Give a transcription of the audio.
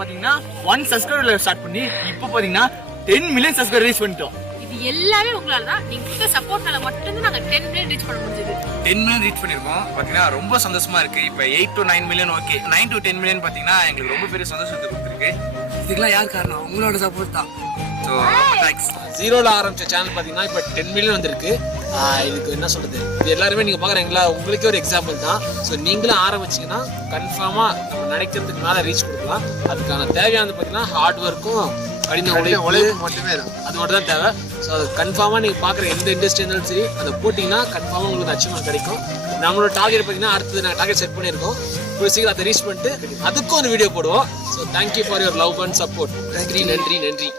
பாத்தீங்கன்னா 1 சப்ஸ்கிரைபர்ல ஸ்டார்ட் பண்ணி இப்போ பாத்தீங்கன்னா 10 மில்லியன் சப்ஸ்கிரைபர் ரீச் பண்ணிட்டோம். இது எல்லாமே உங்களால தான். நீங்க கொடுத்த சப்போர்ட்னால மட்டும்தான் நாங்க 10 மில்லியன் ரீச் பண்ண முடிஞ்சது. 10 மில்லியன் ரீச் பண்ணிருக்கோம். பாத்தீங்கன்னா ரொம்ப சந்தோஷமா இருக்கு. இப்போ 8 to 9 million okay, 9 to 10 million பாத்தீங்கன்னா எங்களுக்கு ரொம்ப பெரிய சந்தோஷத்தை கொடுத்துருக்கு. இதுக்கெல்லாம் யார் காரணம்? உங்களோட சப்போர்ட் தான். So thanks. ஜீரோல ஆரம்பிச்ச சேனல் பாத்தீங்கன்னா இப்போ 10 மில்லியன் வந்திருக்கு. இதுக்கு என்ன சொல்றது, இது எல்லாருமே நீங்க பாக்குறீங்களா, உங்களுக்கே ஒரு எக்ஸாம்பிள் தான். ஸோ நீங்களும் ஆரம்பிச்சீங்கன்னா கன்ஃபார்மா நம்ம நினைக்கிறதுக்கு மேல ரீச் கொடுக்கலாம். அதுக்கான தேவையானது பாத்தீங்கன்னா ஹார்ட் ஒர்க்கும் கடின உழைப்பு மட்டுமே தான். அது மட்டும் தான் தேவை. ஸோ அது கன்ஃபார்மா நீங்க பாக்குற எந்த இண்டஸ்ட்ரி இருந்தாலும் சரி அதை போட்டீங்கன்னா கன்ஃபார்மா உங்களுக்கு அச்சீவ்மெண்ட் கிடைக்கும். நம்மளோட டார்கெட் பார்த்தீங்கன்னா அடுத்தது நாங்கள் டார்கெட் செட் பண்ணியிருக்கோம். இப்போ சீக்கிரம் அதை ரீச் பண்ணிட்டு அதுக்கும் ஒரு வீடியோ போடுவோம். So thank you for your love and support. நன்றி நன்றி நன்றி.